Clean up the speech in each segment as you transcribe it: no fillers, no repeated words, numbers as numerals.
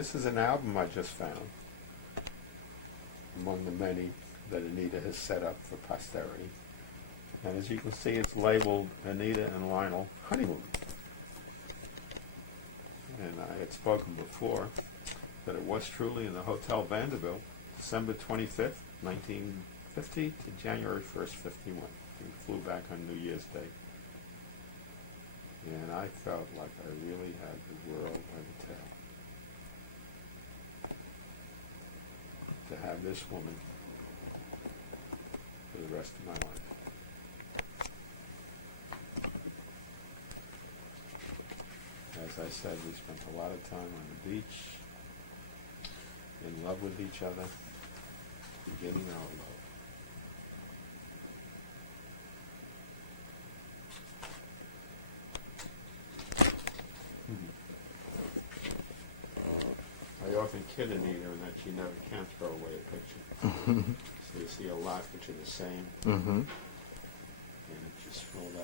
this is an album I just found, among the many that Anita has set up for posterity. And as you can see, it's labeled Anita and Lionel Honeymoon. And I had spoken before that it was truly in the Hotel Vanderbilt, December 25th, 1950 to January 1st, 51. We flew back on New Year's Day. And I felt like I really had the world by the tail. To have this woman for the rest of my life. As I said, we spent a lot of time on the beach, in love with each other, beginning our love. I often kid Anita in that she never can throw away a picture. So you see a lot which are the same, and it just filled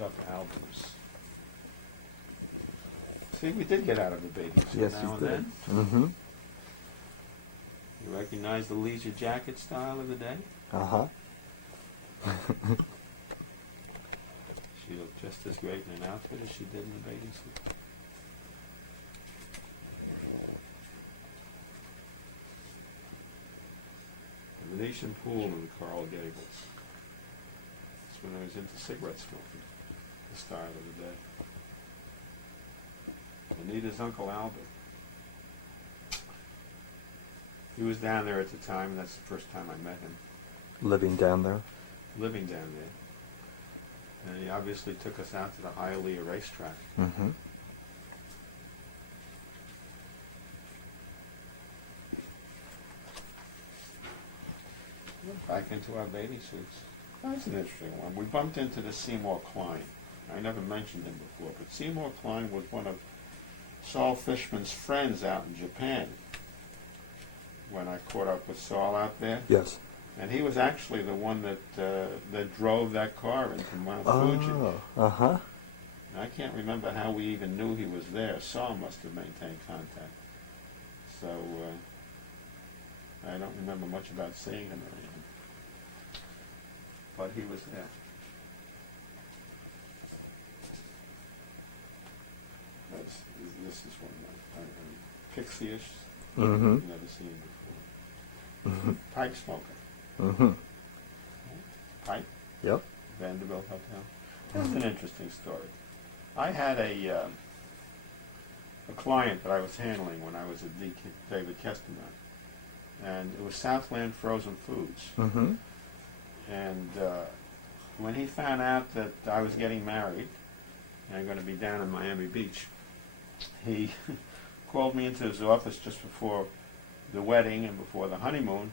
up albums. See, we did get out of the bathing suit Yes, now you and did. then. Mm-hmm. You recognize the leisure jacket style of the day? Uh-huh. She looked just as great in an outfit as she did in the bathing suit. The Venetian Pool in Coral Gables. That's when I was into cigarette smoking, the style of the day. Anita's Uncle Albert. He was down there at the time, and that's the first time I met him. Living down there? Living down there. And he obviously took us out to the Hialeah racetrack. Mm-hmm. Back into our bathing suits. That's an interesting one. We bumped into the Seymour Klein. I never mentioned him before, but Seymour Klein was one of Saul Fishman's friends out in Japan when I caught up with Saul out there. Yes. And he was actually the one that drove that car into Mount Fuji. Oh, uh-huh. I can't remember how we even knew he was there. Saul must have maintained contact. So I don't remember much about seeing him or anything. But he was there. This is one Pixie-ish. Mm-hmm. Never seen him before. Mm-hmm. Pipe smoker. Mm-hmm. Pipe. Yep. Vanderbilt Hotel. That's an interesting story. I had a client that I was handling when I was at David Kesterman, and it was Southland Frozen Foods. Mm-hmm. And when he found out that I was getting married and I'm going to be down in Miami Beach, he called me into his office just before the wedding and before the honeymoon,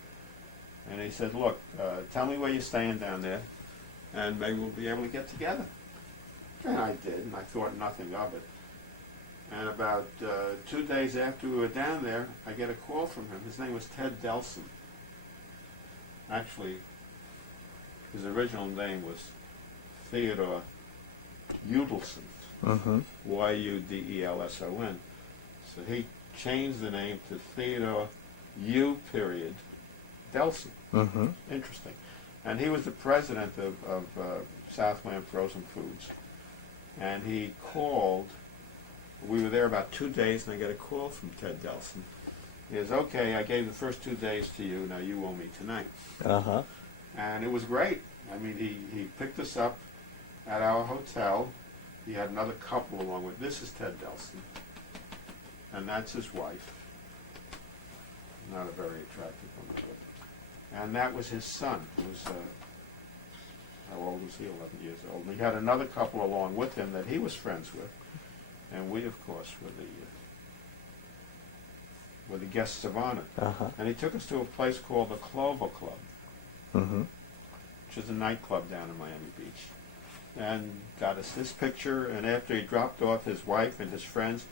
and he said, look, tell me where you're staying down there, and maybe we'll be able to get together. And I did, and I thought nothing of it. And about 2 days after we were down there, I get a call from him. His name was Ted Delson. Actually, his original name was Theodore Udelson, Mm-hmm. Y-U-D-E-L-S-O-N. So he changed the name to Theodore U. Delson. Mm-hmm. Interesting. And he was the president of Southland Frozen Foods. And he called, we were there about 2 days, and I got a call from Ted Delson. He says, okay, I gave the first 2 days to you, now you owe me tonight. Uh-huh. And it was great. I mean, he picked us up at our hotel. He had another couple along with, this is Ted Delson, and that's his wife. Not a very attractive woman, but, and that was his son, who was, how old was he? 11 years old. And he had another couple along with him that he was friends with, and we, of course, were the guests of honor. Uh-huh. And he took us to a place called the Clover Club, Mm-hmm. which is a nightclub down in Miami Beach, and got us this picture. And after he dropped off his wife and his friends,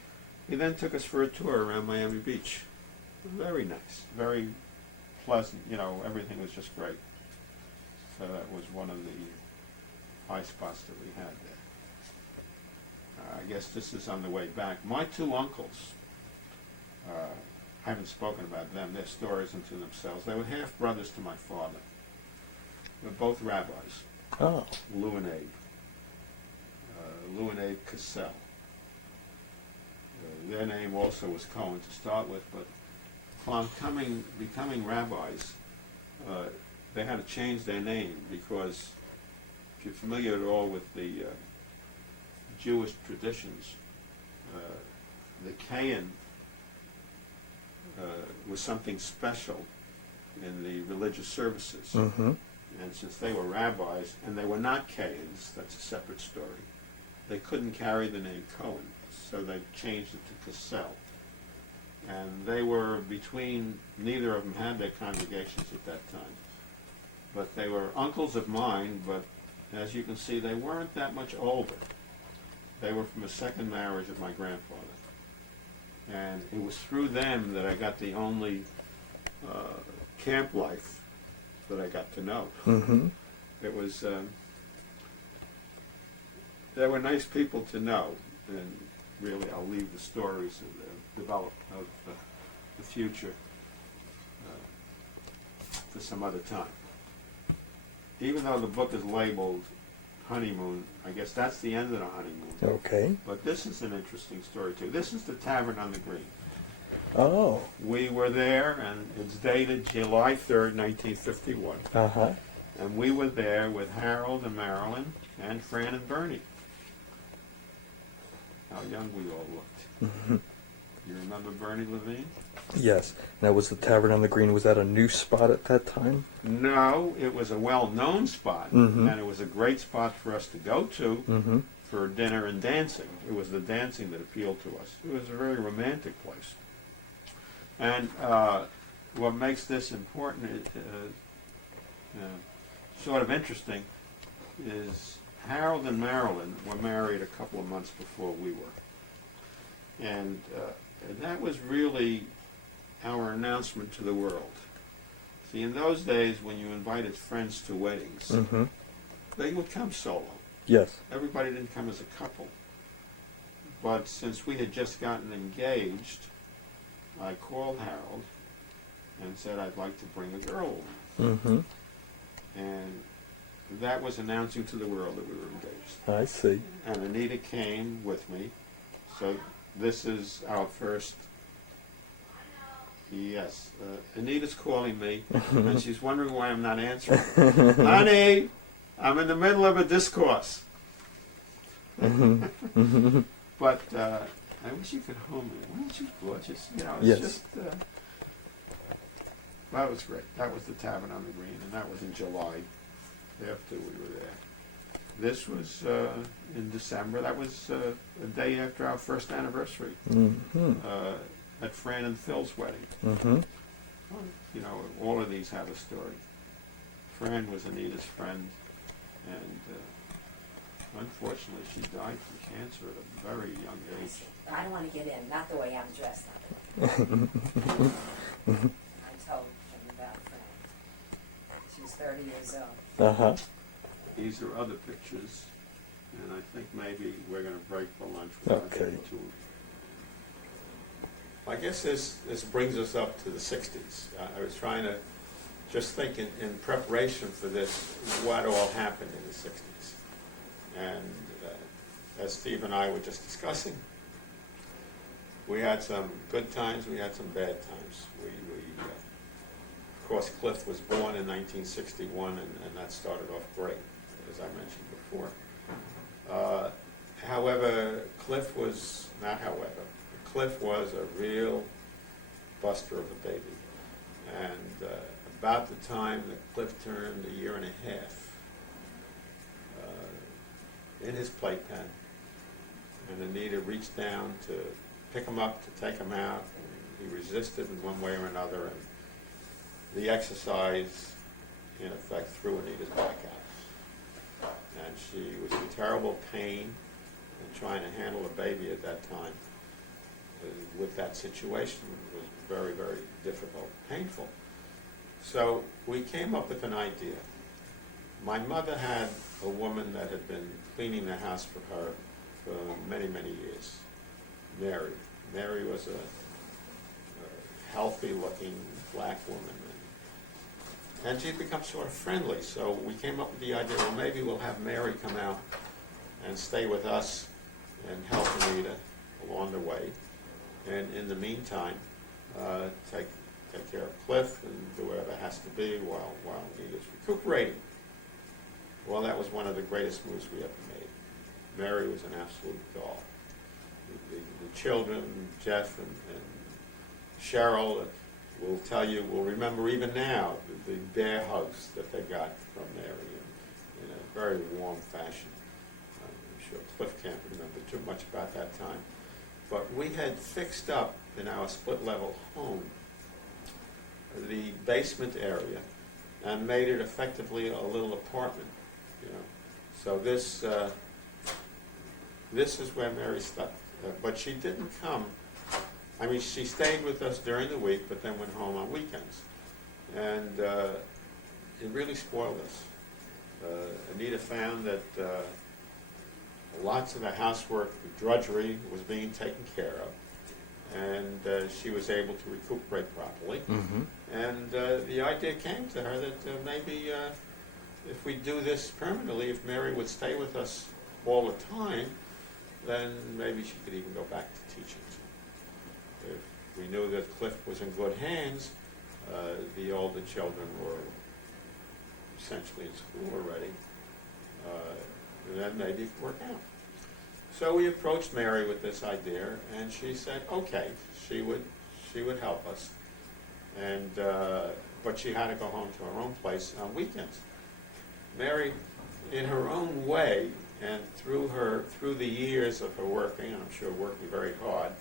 he then took us for a tour around Miami Beach. Very nice, very pleasant. You know, everything was just great. So that was one of the high spots that we had there. I guess this is on the way back. My two uncles, I haven't spoken about them. Their stories unto themselves. They were half brothers to my father. They're both rabbis, Oh. Lou and Abe. Lou and Abe Cassell. Their name also was Cohen to start with, but upon becoming rabbis, they had to change their name because if you're familiar at all with the Jewish traditions, the Kayan was something special in the religious services. Mm-hmm. And since they were rabbis, and they were not Kayans, that's a separate story, they couldn't carry the name Cohen, so they changed it to Cassell. And they were between, neither of them had their congregations at that time. But they were uncles of mine, but as you can see, they weren't that much older. They were from a second marriage of my grandfather. And it was through them that I got the only camp life that I got to know. Mm-hmm. It was, they were nice people to know, and really I'll leave the stories and the development of the future for some other time. Even though the book is labeled Honeymoon, I guess that's the end of the honeymoon. Okay. But this is an interesting story too. This is the Tavern on the Green. Oh. We were there, and it's dated July 3rd, 1951. Uh-huh. And we were there with Harold and Marilyn and Fran and Bernie. How young we all looked. Mm-hmm. You remember Bernie Levine? Yes. Now, was the Tavern on the Green, was that a new spot at that time? No, it was a well-known spot, Mhm. and it was a great spot for us to go to Mm-hmm. for dinner and dancing. It was the dancing that appealed to us. It was a very romantic place. And what makes this important, sort of interesting, is Harold and Marilyn were married a couple of months before we were. And that was really our announcement to the world. See, in those days, when you invited friends to weddings, Mm-hmm. they would come solo. Yes. Everybody didn't come as a couple. But since we had just gotten engaged, I called Harold and said I'd like to bring a girl along. Mm-hmm. And that was announcing to the world that we were engaged. I see. And Anita came with me. So this is our first. Yes, Anita's calling me, and she's wondering why I'm not answering. Honey, I'm in the middle of a discourse. Mm-hmm. But I wish you could home me. Weren't you gorgeous? You know, it's Yes. just. That was great. That was the Tavern on the Green, and that was in July after we were there. This was in December. That was a day after our first anniversary Mm-hmm. at Fran and Phil's wedding. Mm-hmm. You know, all of these have a story. Fran was Anita's friend, and unfortunately she died from cancer at a very young age. I don't want to get in, not the way I'm dressed. I told him about Fran. She was 30 years old. Uh-huh. These are other pictures, and I think maybe we're going to break for lunch. Without Okay. getting to it. I guess this brings us up to the 60s. I was trying to just think in preparation for this, what all happened in the 60s. And as Steve and I were just discussing, we had some good times, we had some bad times. Of course, Cliff was born in 1961, and that started off great, as I mentioned before. However, Cliff was a real buster of a baby. And about the time that Cliff turned a year and a half, in his playpen, and Anita reached down to pick him up, to take him out. He resisted in one way or another, and the exercise, in effect, threw Anita's back out. And she was in terrible pain, and trying to handle a baby at that time with that situation was very, very difficult, painful. So we came up with an idea. My mother had a woman that had been cleaning the house for her for many, many years. Mary. Mary was a healthy-looking black woman. And she'd become sort of friendly, so we came up with the idea, well, maybe we'll have Mary come out and stay with us and help Anita along the way. And in the meantime, take care of Cliff and do whatever has to be while Anita's recuperating. Well, that was one of the greatest moves we ever made. Mary was an absolute doll. The children, Jeff and Cheryl, will tell you, will remember even now the bear hugs that they got from Mary in a very warm fashion. I'm sure Cliff can't remember too much about that time. But we had fixed up in our split-level home the basement area and made it effectively a little apartment, you know. So this is where Mary stuck. But she didn't come. I mean, she stayed with us during the week, but then went home on weekends. And it really spoiled us. Anita found that lots of the housework, the drudgery, was being taken care of. And she was able to recuperate properly. Mm-hmm. And the idea came to her that maybe if we do this permanently, if Mary would stay with us all the time, then maybe she could even go back to teaching. If we knew that Cliff was in good hands, the older children were essentially in school already, then maybe it could work out. So we approached Mary with this idea, and she said, okay, she would help us, and but she had to go home to her own place on weekends. Mary, in her own way, and through the years of her working, and I'm sure working very hard,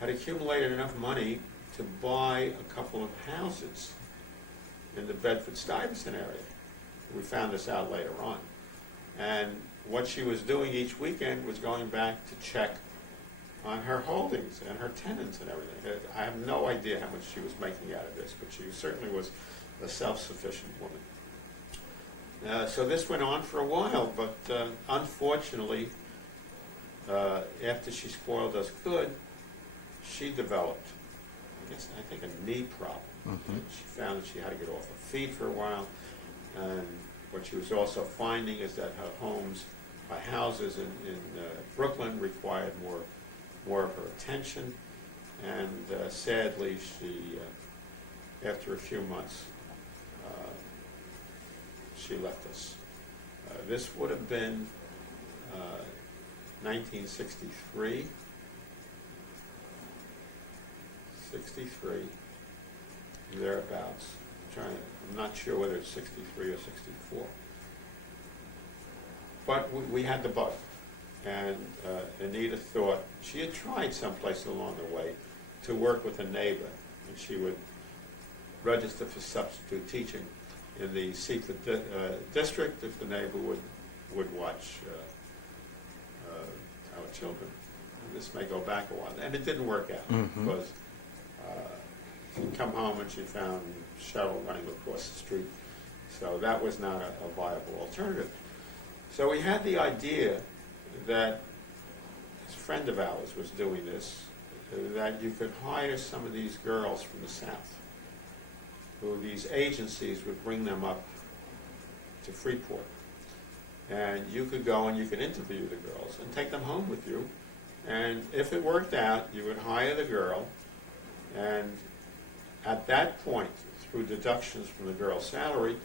had accumulated enough money to buy a couple of houses in the Bedford-Stuyvesant area. We found this out later on. And what she was doing each weekend was going back to check on her holdings and her tenants and everything. I have no idea how much she was making out of this, but she certainly was a self-sufficient woman. So this went on for a while, but unfortunately, after she spoiled us good, she developed, I think, a knee problem. Mm-hmm. She found that she had to get off her feet for a while, and what she was also finding is that her houses in Brooklyn required more of her attention, and sadly, she, after a few months, she left us. This would have been 1963. 63, thereabouts. I'm not sure whether it's 63 or 64. But we had the bug, and Anita thought she had tried someplace along the way to work with a neighbor, and she would register for substitute teaching in the Seaford district if the neighbor would watch our children. And this may go back a while, and it didn't work out because she'd come home and she found Cheryl running across the street. So that was not a viable alternative. So we had the idea that this friend of ours was doing this, that you could hire some of these girls from the South, who these agencies would bring them up to Freeport. And you could go and you could interview the girls and take them home with you. And if it worked out, you would hire the girl, and at that point, through deductions from the girl's salary,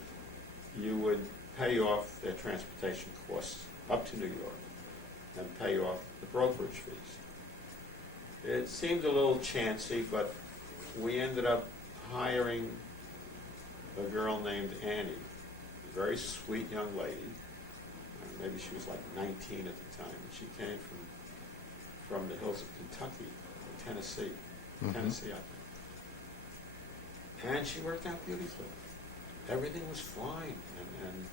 you would pay off their transportation costs up to New York and pay off the brokerage fees. It seemed a little chancy, but we ended up hiring a girl named Annie, a very sweet young lady. Maybe she was like 19 at the time. She came from the hills of Kentucky, or Tennessee, I think. And she worked out beautifully. Everything was fine, and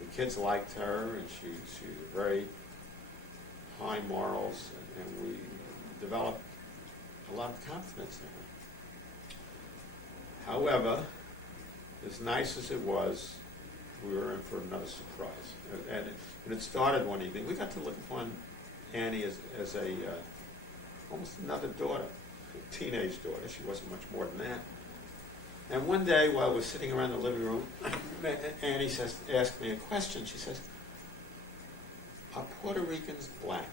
the kids liked her, and she was very high morals, and we developed a lot of confidence in her. However, as nice as it was, we were in for another surprise. And it started one evening. We got to look upon Annie as a almost another daughter, a teenage daughter. She wasn't much more than that. And one day, while we're sitting around the living room, Annie asked me a question. She says, "Are Puerto Ricans black?"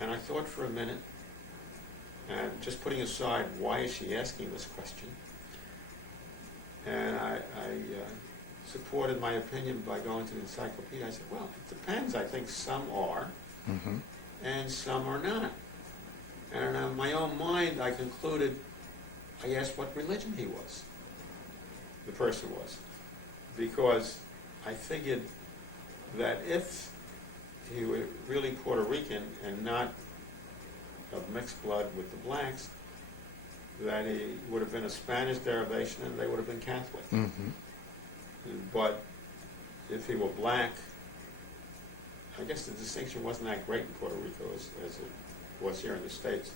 And I thought for a minute, and just putting aside why is she asking this question, and I supported my opinion by going to the encyclopedia. I said, well, it depends. I think some are, and some are not. And in my own mind, I concluded, I asked what religion he was, the person was, because I figured that if he were really Puerto Rican and not of mixed blood with the blacks, that he would have been a Spanish derivation and they would have been Catholic. But if he were black, I guess the distinction wasn't that great in Puerto Rico as it was here in the States.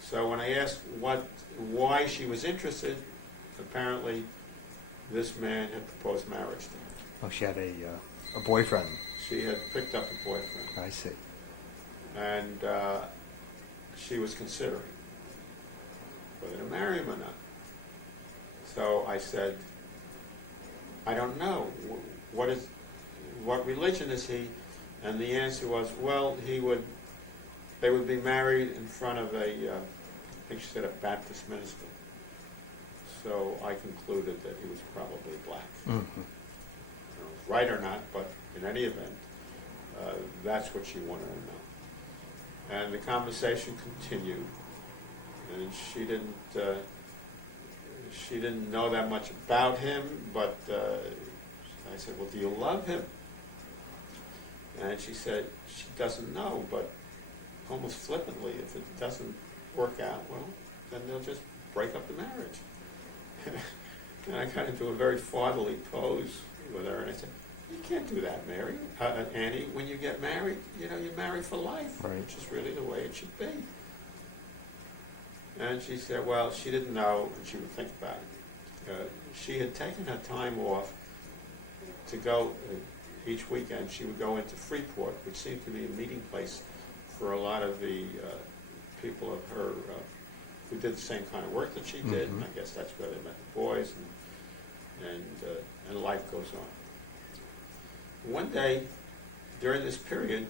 So when I asked why she was interested, apparently this man had proposed marriage to her. Oh, she had a boyfriend. She had picked up a boyfriend, I see. and she was considering whether to marry him or not. So I said, I don't know. What religion is he? And the answer was, well, they would be married in front of I think she said a Baptist minister. So I concluded that he was probably black. I don't know if it was right or not, but in any event, that's what she wanted to know. And the conversation continued, and she didn't know that much about him, but I said, well, do you love him? And she said she doesn't know, but almost flippantly, if it doesn't work out, well, then they'll just break up the marriage. And I got into a very fatherly pose with her, and I said, you can't do that, Annie. When you get married, you marry for life, right, which is really the way it should be. And she said, well, she didn't know, and she would think about it. She had taken her time off to go each weekend. She would go into Freeport, which seemed to be a meeting place for a lot of the people of her who did the same kind of work that she did. And I guess that's where they met the boys, and life goes on. One day, during this period,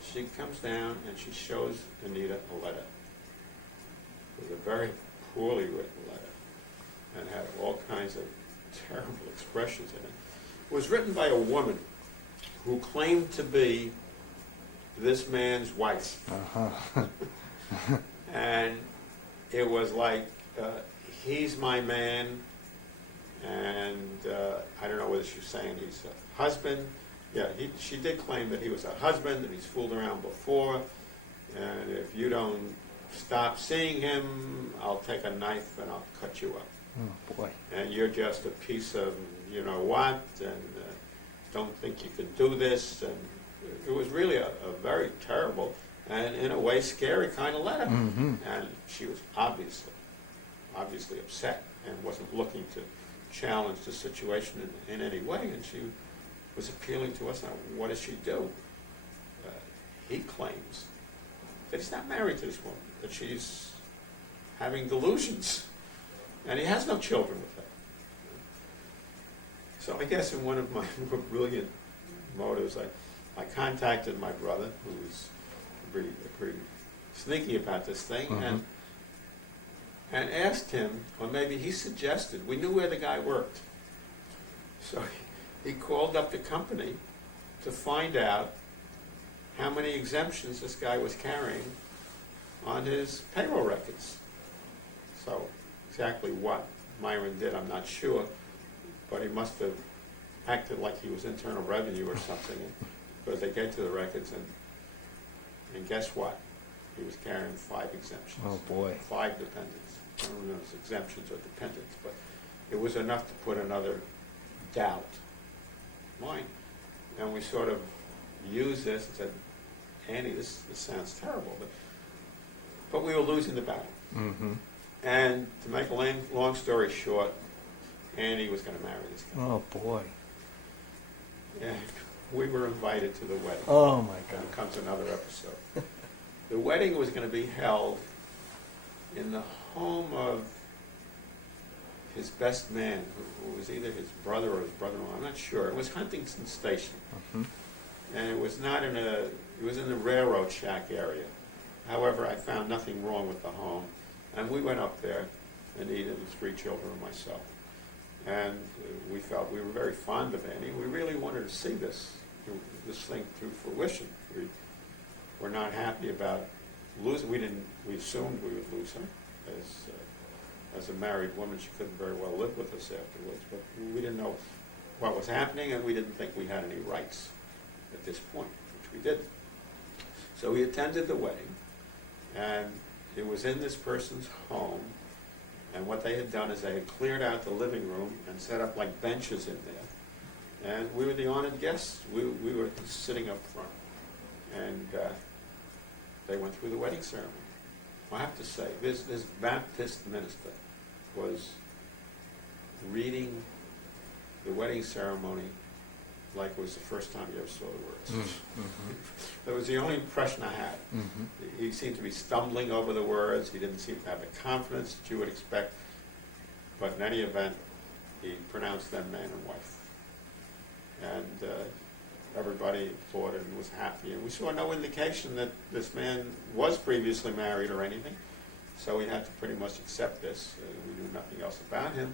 she comes down and she shows Anita a letter. It was a very poorly written letter and had all kinds of terrible expressions in it. It was written by a woman who claimed to be this man's wife. And it was like, he's my man, and I don't know whether she was saying he's a husband. Yeah, she did claim that he was a husband, and he's fooled around before, and if you don't stop seeing him, I'll take a knife and I'll cut you up. Oh, boy. And you're just a piece of you-know-what, and don't think you can do this. And it was really a very terrible and, in a way, scary kind of letter. And she was obviously upset and wasn't looking to challenge the situation in any way, and she was appealing to us. Now, what does she do? He claims that he's not married to this woman, that she's having delusions, and he has no children with her. So I guess in one of my more brilliant motives, I contacted my brother, who was pretty sneaky about this thing, and asked him, or maybe he suggested, we knew where the guy worked. So he called up the company to find out how many exemptions this guy was carrying on his payroll records. So exactly what Myron did, I'm not sure, but he must have acted like he was Internal Revenue or something, because they get to the records, and guess what? He was carrying 5 exemptions. Oh, boy. 5 dependents. I don't know if it's exemptions or dependents, but it was enough to put another doubt in mind. And we sort of used this and said, Annie, this sounds terrible, but we were losing the battle. And to make a long story short, Annie was going to marry this guy. Oh, boy. Yeah, we were invited to the wedding. Oh my And God. it comes another episode. The wedding was going to be held in the home of his best man, who was either his brother or his brother-in-law. I'm not sure. It was Huntington Station, Mhm. and it was not in a. It was in the railroad shack area. However, I found nothing wrong with the home, and we went up there, Anita, the 3 children, and myself, and we felt we were very fond of Annie. We really wanted to see this thing through fruition. We were not happy about losing. We assumed we would lose her as a married woman. She couldn't very well live with us afterwards, but we didn't know what was happening, and we didn't think we had any rights at this point, which we didn't. So we attended the wedding, and it was in this person's home, and what they had done is they had cleared out the living room and set up like benches in there, and we were the honored guests. We were sitting up front, and they went through the wedding ceremony. I have to say, this Baptist minister was reading the wedding ceremony like it was the first time you ever saw the words. That was the only impression I had. He seemed to be stumbling over the words. He didn't seem to have the confidence that you would expect. But in any event, he pronounced them man and wife. And everybody applauded and was happy. And we saw no indication that this man was previously married or anything. So we had to pretty much accept this. We knew nothing else about him.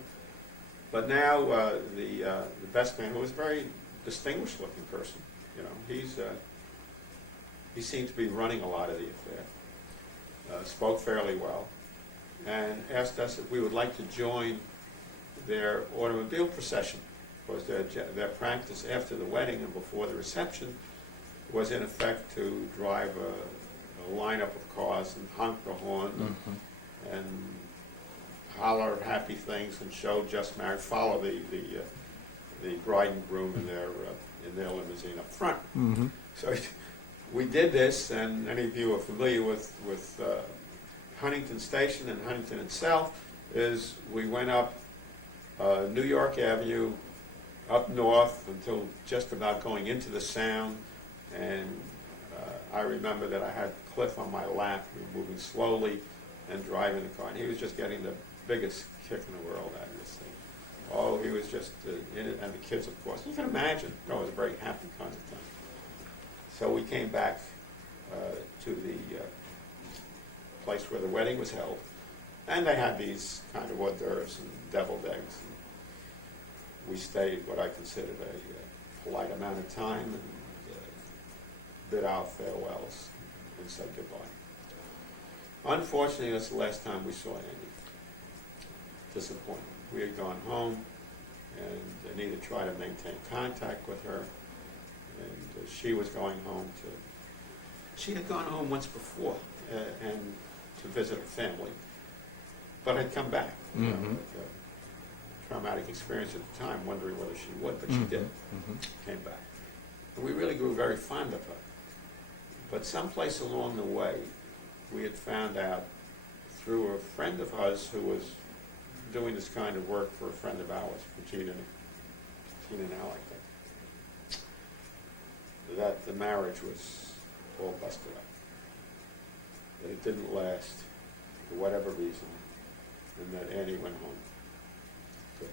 But now the best man, who was a very distinguished-looking person, you know, he seemed to be running a lot of the affair. Spoke fairly well, and asked us if we would like to join their automobile procession. Because their practice after the wedding and before the reception was in effect to drive a lineup of cars and honk the horn and holler happy things and show just married, follow the bride and groom in their limousine up front. So we did this, and any of you are familiar with Huntington Station and Huntington itself, is we went up New York Avenue, up north until just about going into the Sound, and I remember that I had Cliff on my lap. We were moving slowly and driving the car, and he was just getting the biggest kick in the world out of this thing. Oh, he was just in it, and the kids, of course. You can imagine. It was a very happy kind of thing. So we came back to the place where the wedding was held, and they had these kind of hors d'oeuvres and deviled eggs. And we stayed what I considered a polite amount of time and bid our farewells and said goodbye. Unfortunately, that's the last time we saw Annie. Disappointing. We had gone home, and Anita tried to maintain contact with her, and she was going home she had gone home once before and to visit her family, but had come back. You know, like a traumatic experience at the time, wondering whether she would, but she did. Came back. And we really grew very fond of her. But someplace along the way, we had found out through a friend of ours who was doing this kind of work for a friend of ours, for Gina now, I think, that the marriage was all busted up. That it didn't last for whatever reason, and that Annie went home. So,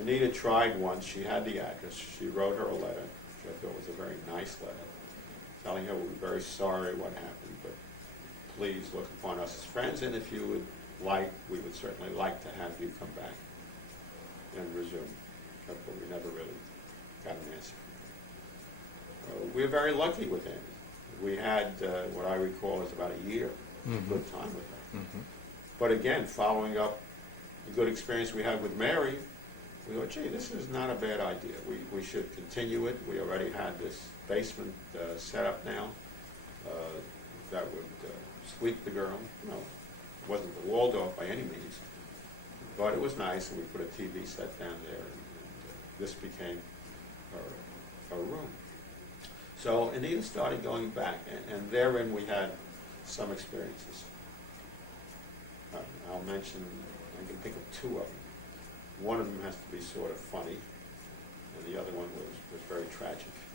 Anita tried once. She had the address. She wrote her a letter, which I thought was a very nice letter, telling her we were very sorry what happened, but please look upon us as friends, and if you would like, we would certainly like to have you come back and resume. But we never really got an answer. We were very lucky with Annie. We had what I recall is about a year of good time with her. But again, following up the good experience we had with Mary, we thought, gee, this is not a bad idea. We should continue it. We already had this basement set up now that would sweep the girl. You know, it wasn't the Waldorf by any means, but it was nice, and we put a TV set down there, and this became our room. So Anita started going back, and therein we had some experiences. I'll mention, I can think of two of them. One of them has to be sort of funny, and the other one was was very tragic.